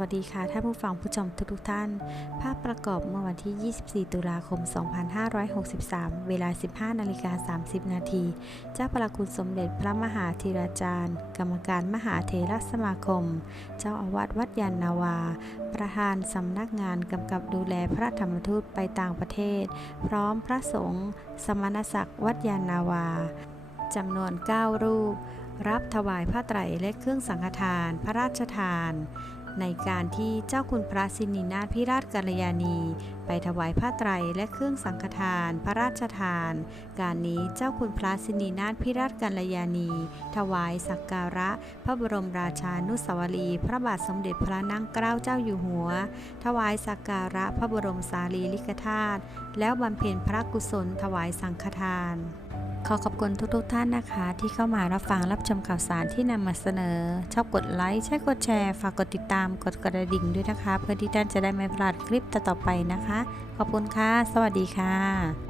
วัสดีค่ะท่านผู้ฟังผู้ชมทุกทุกท่าน ภาพประกอบเมื่อวันที่ 24 ตุลาคม 2563 เวลา 15 นาฬิกา 30 นาที เจ้าประคุณสมเด็จพระมหาธีราจารย์ กรรมการมหาเถรสมาคม เจ้าอาวาสวัดยานนาวา ประธานสำนักงานกำกับดูแลพระธรรมทูตไปต่างประเทศ พร้อมพระสงฆ์สมณศักดิ์วัดยานนาวาจำนวน 9 รูป รับถวายผ้าไตรและเครื่องสังฆทาน พระราชทาน ในการที่เจ้าคุณพระสินีนาถพิราชกัลยาณี ไปถวายผ้าไตรและเครื่องสังฆทาน พระราชทาน การนี้เจ้าคุณพระสินีนาถพิราชกัลยาณี ถวายสักการะ พระบรมราชานุสาวรี พระบาทสมเด็จพระนั่งเกล้าเจ้าอยู่หัว ถวายสักการะพระบรมสารีริกธาตุแล้วบำเพ็ญพระกุศลถวายสังฆทาน ขอขอบคุณทุกๆทท่านนะคะ ที่เข้ามารับฟังรับชมข่าวสารที่นำมาเสนอ ชอบกดไลค์ใช่กดแชร์ ฝากกดติดตามกดกระดิ่งด้วยนะคะ เพื่อที่ท่านจะได้ไม่พลาดคลิปต่อๆไปนะคะ ขอบคุณค่ะ สวัสดีค่ะ